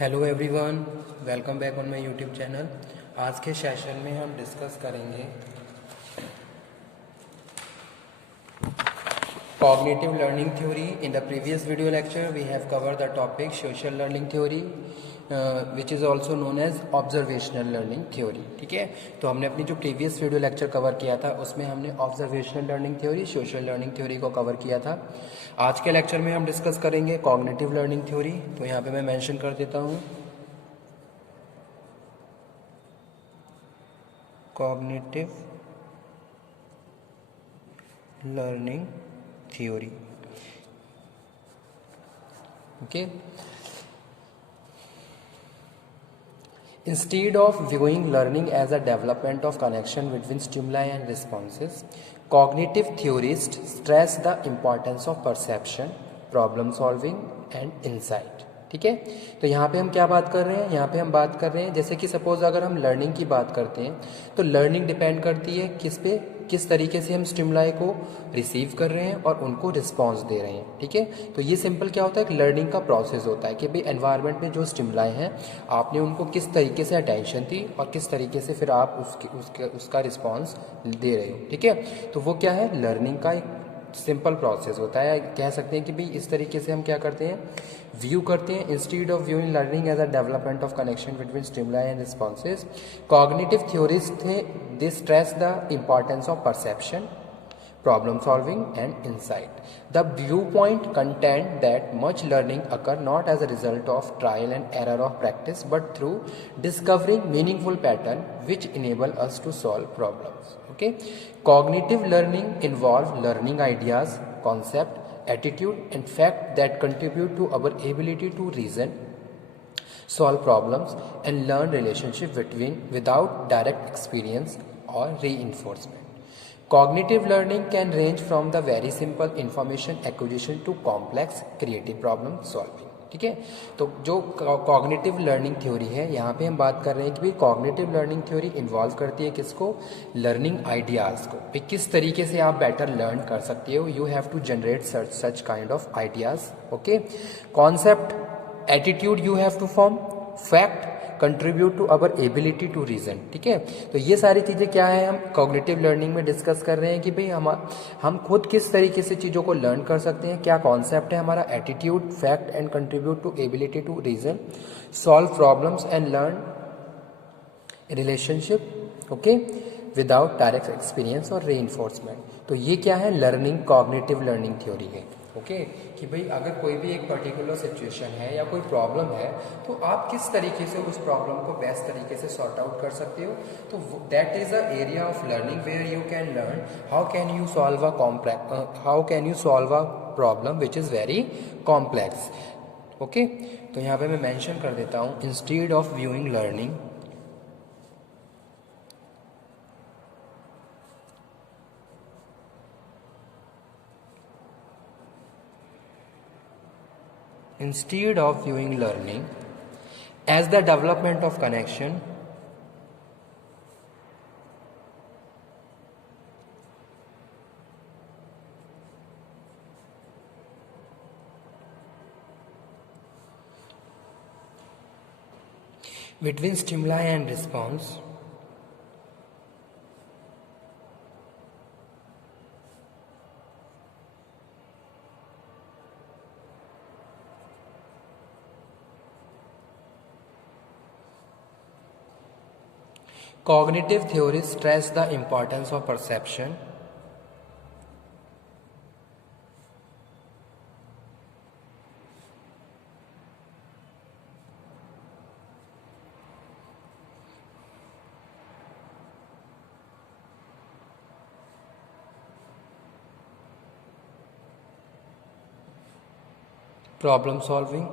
Hello everyone, welcome back on my YouTube channel. आज के session में हम डिस्कस करेंगे cognitive learning theory. In the previous video lecture we have covered the topic social learning theory, which is also known as observational learning theory. ठीक है, तो हमने अपनी जो प्रीवियस वीडियो लेक्चर कवर किया था उसमें हमने observational learning theory, social learning theory को कवर किया था। आज के लेक्चर में हम डिस्कस करेंगे कॉग्निटिव लर्निंग थ्योरी। तो यहाँ पे मैं मेंशन कर देता हूँ cognitive learning theory. Okay, instead of viewing learning as a development of connection between stimuli and responses, cognitive theorists stress the importance of perception, problem solving and insight. ठीक है, तो यहाँ पे हम क्या बात कर रहे हैं, यहाँ पे हम बात कर रहे हैं जैसे कि सपोज अगर हम लर्निंग की बात करते हैं तो लर्निंग डिपेंड करती है किस पे, किस तरीके से हम स्टिमुलाई को रिसीव कर रहे हैं और उनको रिस्पॉन्स दे रहे हैं। ठीक है, तो ये सिंपल क्या होता है कि लर्निंग का प्रोसेस होता है कि भाई एनवायरनमेंट में जो स्टिमुलाई हैं आपने उनको किस तरीके से अटेंशन दी और किस तरीके से फिर आप उसका रिस्पॉन्स दे रहे हो। ठीक है, तो वो क्या है, लर्निंग का एक सिंपल प्रोसेस होता है। कह सकते हैं कि भाई इस तरीके से हम क्या करते हैं, व्यू करते हैं। Instead of viewing learning as a development of connection between stimuli and responses, cognitive theorist थे they stress the importance of perception, problem solving and insight. The viewpoint contend that much learning occur not as a result of trial and error of practice but through discovering meaningful pattern which enable us to solve problems. Okay, cognitive learning involve learning ideas, concept, attitude and fact that contribute to our ability to reason, solve problems and learn relationship between without direct experience or reinforcement. Cognitive learning can range from the very simple information acquisition to complex creative problem solving. ठीक है, तो जो cognitive learning theory है यहाँ पे हम बात कर रहे हैं कि भाई कॉग्निटिव लर्निंग थ्योरी इन्वॉल्व करती है किसको, लर्निंग आइडियाज़ को। भाई किस तरीके से आप बेटर लर्न कर सकते हो, you have to generate such kind of ideas. Okay, concept, attitude you have to form, fact contribute to our ability to reason. ठीक है, तो ये सारी चीज़ें क्या है हम कॉग्निटिव लर्निंग में डिस्कस कर रहे हैं कि भाई हम खुद किस तरीके से चीज़ों को लर्न कर सकते हैं। क्या कॉन्सेप्ट है हमारा, attitude, fact and contribute to ability to reason, solve problems and learn relationship. Okay, without direct experience और री। तो ये क्या है, लर्निंग कॉग्निटिव लर्निंग थ्योरी है। ओके, कि भाई अगर कोई भी एक पर्टिकुलर सिचुएशन है या कोई प्रॉब्लम है तो आप किस तरीके से उस प्रॉब्लम को बेस्ट तरीके से सॉर्ट आउट कर सकते हो। तो that is a area of learning where you can learn how can you solve a problem which is very complex. Okay, तो यहाँ पे मैं मेंशन कर देता हूँ instead of viewing learning instead of viewing learning as the development of connection between stimuli and response, cognitive theories stress the importance of perception, problem solving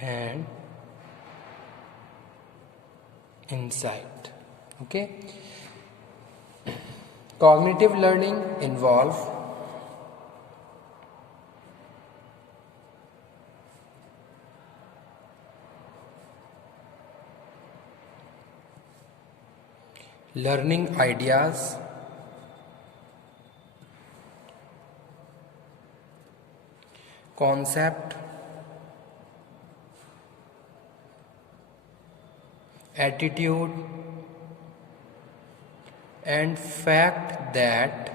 and insight. Okay, cognitive learning involve learning ideas, concept, attitude, and fact that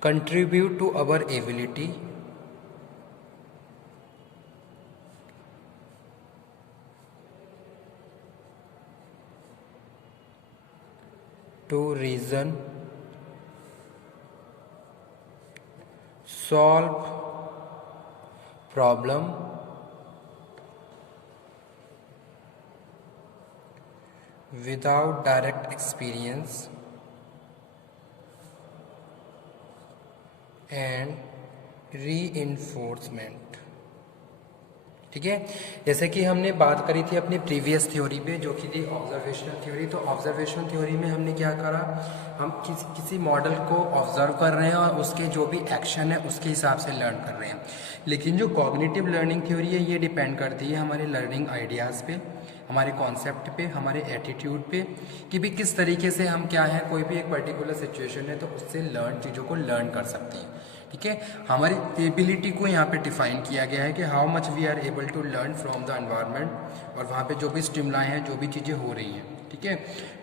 contribute to our ability to reason, solve problem, without direct experience, and reinforcement। ठीक है, जैसे कि हमने बात करी थी अपनी previous theory पे जो कि थी ऑब्जर्वेशनल थ्योरी। तो ऑब्जर्वेशनल थ्योरी में हमने क्या करा, हम किसी मॉडल को ऑब्जर्व कर रहे हैं और उसके जो भी एक्शन है उसके हिसाब से लर्न कर रहे हैं। लेकिन जो कॉग्निटिव लर्निंग थ्योरी है ये डिपेंड करती है हमारे लर्निंग आइडियाज़ पे, हमारे कॉन्सेप्ट पे, हमारे एटीट्यूड पे कि भी किस तरीके से हम क्या है, कोई भी एक पर्टिकुलर सिचुएशन है तो उससे लर्न चीज़ों को लर्न कर सकते हैं। ठीक है, हमारी एबिलिटी को यहाँ पे डिफाइन किया गया है कि how much we are able to learn from the environment, और वहाँ पे जो भी स्टिमुलाई हैं, जो भी चीज़ें हो रही हैं, ठीक है,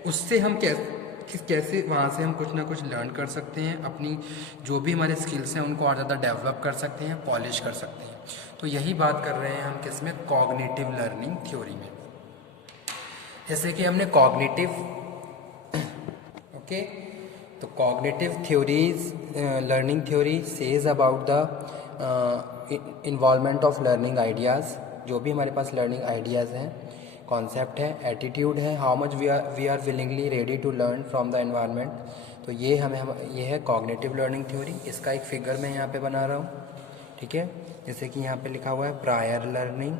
उससे हम कैसे वहाँ से हम कुछ ना कुछ लर्न कर सकते हैं, अपनी जो भी हमारे स्किल्स हैं उनको और ज़्यादा डेवलप कर सकते हैं, पॉलिश कर सकते हैं। तो यही बात कर रहे हैं हम किसमें, कॉग्निटिव लर्निंग थ्योरी में। जैसे कि हमने कॉग्निटिव ओके, तो cognitive theories, learning theory says about the involvement of learning ideas, जो भी हमारे पास लर्निंग आइडियाज़ हैं, कॉन्सेप्ट है, एटीट्यूड है, how much we are willingly ready to learn from the environment. तो ये ये है कॉग्निटिव लर्निंग थ्योरी। इसका एक फिगर मैं यहाँ पे बना रहा हूँ। ठीक है, जैसे कि यहाँ पे लिखा हुआ है प्रायर लर्निंग,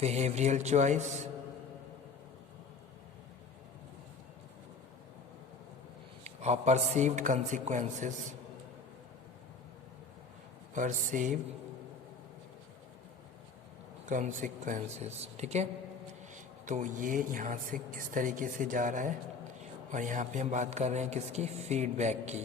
बिहेवियरल चॉइस, और perceived consequences, ठीक है। तो ये यहाँ से किस तरीके से जा रहा है, और यहाँ पे हम बात कर रहे हैं किसकी, फीडबैक की।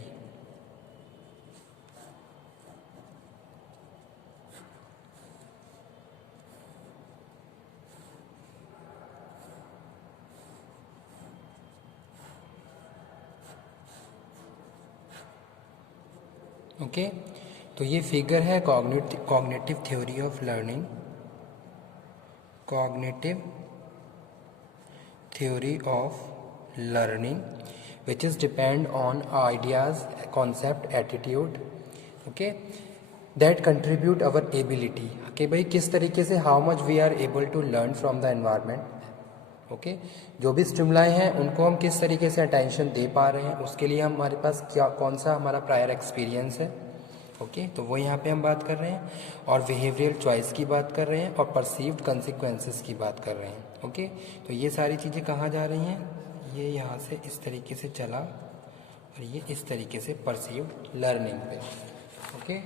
ओके, तो ये फिगर है cognitive theory of learning, cognitive theory of learning which is depend on ideas, concept, attitude, okay, that contribute our ability, कि भाई किस तरीके से how much we are able to learn from the environment. Okay, जो भी stimuli हैं उनको हम किस तरीके से अटेंशन दे पा रहे हैं, उसके लिए हमारे पास क्या, कौन सा हमारा प्रायर एक्सपीरियंस है। ओके, तो वो यहाँ पे हम बात कर रहे हैं, और बिहेवियरल चॉइस की बात कर रहे हैं, और परसीव्ड कंसिक्वेंसेस की बात कर रहे हैं। ओके, तो ये सारी चीज़ें कहाँ जा रही हैं, ये यहाँ से इस तरीके से चला, और ये इस तरीके से परसीव्ड लर्निंग पे। ओके,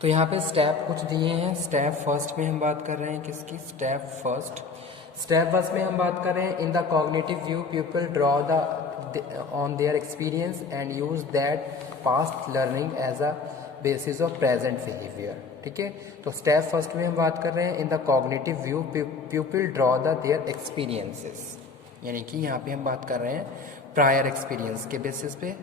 तो यहाँ पे स्टेप कुछ दिए हैं। स्टेप फर्स्ट में हम बात कर रहे हैं किसकी, स्टेप फर्स्ट में हम बात कर रहे हैं, in the cognitive view people draw the on their experience and use that past learning as a basis of present behaviour. ठीक है, तो स्टेप फर्स्ट में हम बात कर रहे हैं, in the cognitive view people draw the their experiences, यानी कि यहाँ पे हम बात कर रहे हैं प्रायर एक्सपीरियंस के बेसिस पे।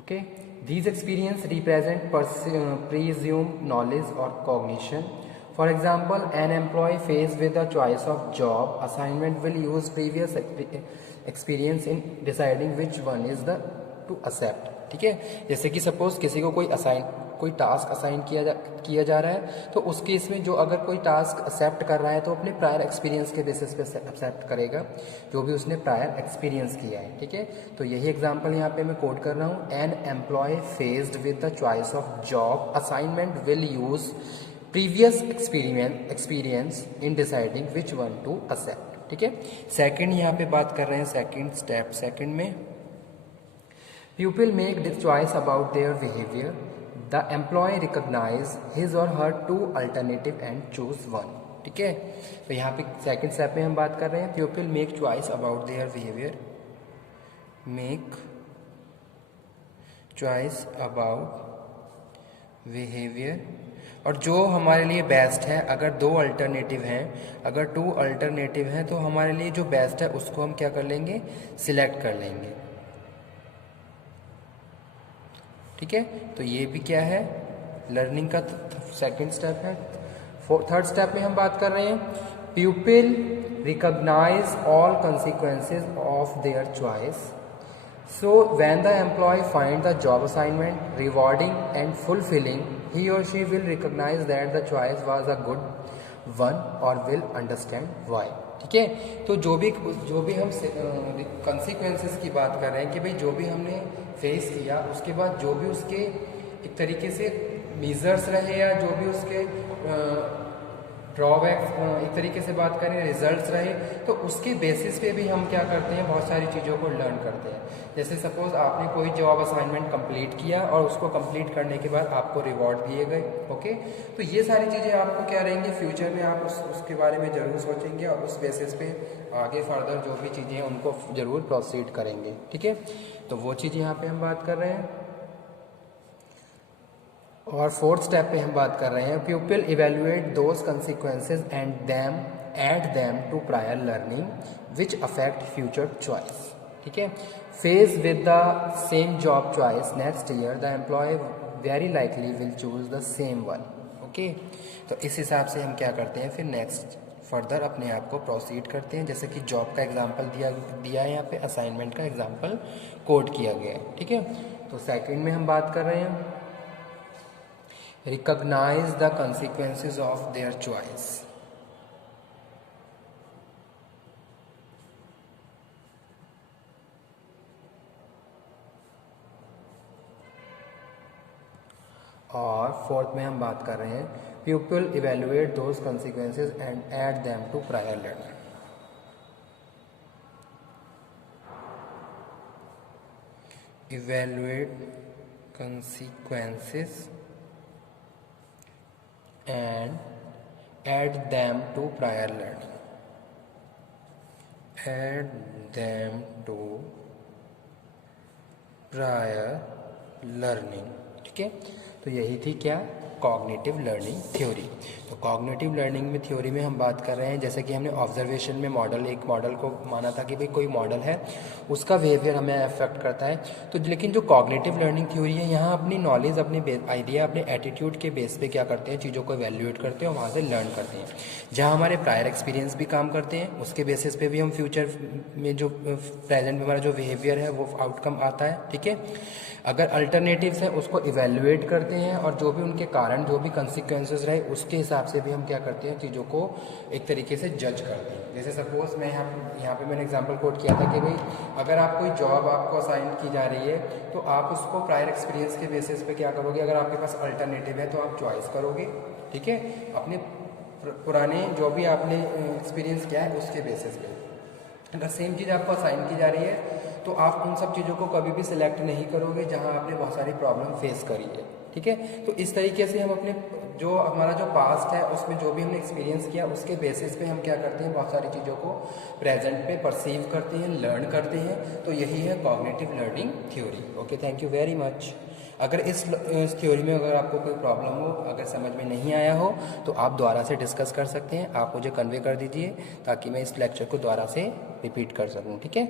Okay, these experience represent presumed knowledge or cognition. For example, an employee faced with the choice of job assignment will use previous experience in deciding which one is the to accept. ठीक है, जैसे कि suppose किसी को कोई task assign किया जा रहा है, तो उस केस में जो अगर कोई टास्क एक्सेप्ट कर रहा है तो अपने प्रायर एक्सपीरियंस के बेसिस पे एक्सेप्ट करेगा जो भी उसने प्रायर एक्सपीरियंस किया है। ठीक है, तो यही एग्जांपल यहाँ पे मैं कोट कर रहा हूँ, an employee faced with the choice of job assignment will use previous experience in deciding which one to accept. ठीक है, सेकेंड यहाँ पे बात कर रहे हैं, सेकेंड स्टेप सेकेंड में pupil make the choice about their behavior. The employee recognize his or her two alternative and choose one. ठीक है। तो यहाँ पे सेकंड स्टेप में हम बात कर रहे हैं people make choice about their behaviour, make choice about behaviour, और जो हमारे लिए बेस्ट है, अगर दो अल्टरनेटिव हैं, अगर टू अल्टरनेटिव हैं, तो हमारे लिए जो बेस्ट है उसको हम क्या कर लेंगे, सिलेक्ट कर लेंगे, ठीक है। तो ये भी क्या है, लर्निंग का सेकंड स्टेप है। थर्ड स्टेप में हम बात कर रहे हैं people recognise all consequences of their choice, so when the employee finds the job assignment rewarding and fulfilling, he or she will recognize that the choice was a good one or will understand why, ठीक है। तो जो भी हम consequences की बात कर रहे हैं कि भाई जो भी हमने फेस किया उसके बाद जो भी उसके एक तरीके से मेजर्स रहे या जो भी उसके ड्रॉबैक्स, एक तरीके से बात करें रिजल्ट्स रहे, तो उसके बेसिस पे भी हम क्या करते हैं, बहुत सारी चीज़ों को लर्न करते हैं। जैसे सपोज आपने कोई जॉब असाइनमेंट कंप्लीट किया और उसको कंप्लीट करने के बाद आपको रिवॉर्ड दिए गए, ओके। तो ये सारी चीज़ें आपको क्या रहेंगी, फ्यूचर में आप उसके बारे में ज़रूर सोचेंगे और उस बेसिस पे आगे फर्दर जो भी चीज़ें हैं उनको ज़रूर प्रोसीड करेंगे, ठीक है। तो वो चीज़ यहाँ पर हम बात कर रहे हैं। और फोर्थ स्टेप पे हम बात कर रहे हैं people evaluate those consequences and them add them to prior learning which affect future choice, ठीक है। Faced with the same job choice next year the employee very likely will choose the same one, okay. तो इस हिसाब से हम क्या करते हैं, फिर नेक्स्ट फर्दर अपने आप को प्रोसीड करते हैं। जैसे कि जॉब का एग्जाम्पल दिया है यहाँ पे, असाइनमेंट का एग्जाम्पल कोड किया गया है, ठीक है। तो सेकेंड में हम बात कर रहे हैं recognize the consequences of their choice, और फोर्थ में हम बात कर रहे हैं pupil evaluate those consequences and add them to prior learning, evaluate consequences and add them to prior learning, add them to prior learning, ठीक है। तो यही थी क्या, कॉग्निटिव लर्निंग थ्योरी। तो कॉग्निटिव लर्निंग में थ्योरी में हम बात कर रहे हैं, जैसे कि हमने ऑब्जर्वेशन में एक मॉडल को माना था कि भाई कोई मॉडल है उसका बिहेवियर हमें अफेक्ट करता है। तो लेकिन जो कॉग्निटिव लर्निंग थ्योरी है, यहाँ अपनी नॉलेज, अपने आइडिया, अपने एटीट्यूड के बेस पे क्या करते हैं, चीज़ों को एवेल्युएट करते हैं और वहाँ से लर्न करते हैं। जहाँ हमारे प्रायर एक्सपीरियंस भी काम करते हैं, उसके बेसिस पे भी हम फ्यूचर में जो प्रेजेंट में हमारा जो बिहेवियर है वो आउटकम आता है, ठीक है। अगर अल्टरनेटिव्स हैं उसको इवेल्युएट करते हैं और जो भी उनके कारण, जो भी कंसिक्वेंसेस रहे उसके हिसाब से भी हम क्या करते हैं, चीज़ों को एक तरीके से जज करते हैं। जैसे सपोज मैं यहाँ पे मैंने एग्जांपल कोट किया था कि भाई अगर आप कोई जॉब आपको असाइन की जा रही है तो आप उसको प्रायर एक्सपीरियंस के बेसिस पे क्या करोगे, अगर आपके पास अल्टरनेटिव है तो आप चॉइस करोगे, ठीक है, अपने पुराने जो भी आपने एक्सपीरियंस किया है उसके बेसिस पे। अगर सेम चीज़ आपको असाइन की जा रही है तो आप उन सब चीज़ों को कभी भी सिलेक्ट नहीं करोगे जहां आपने बहुत सारी प्रॉब्लम फेस करी है, ठीक है। तो इस तरीके से हम अपने जो हमारा जो पास्ट है उसमें जो भी हमने एक्सपीरियंस किया उसके बेसिस पे हम क्या करते हैं, बहुत सारी चीज़ों को प्रेजेंट पे परसीव करते हैं, लर्न करते हैं। तो यही है cognitive learning theory, okay. Thank you very much. अगर इस थ्योरी में अगर आपको कोई प्रॉब्लम हो, अगर समझ में नहीं आया हो तो आप दोबारा से डिस्कस कर सकते हैं, आप मुझे कन्वे कर दीजिए ताकि मैं इस लेक्चर को दोबारा से रिपीट कर सकूं, ठीक है।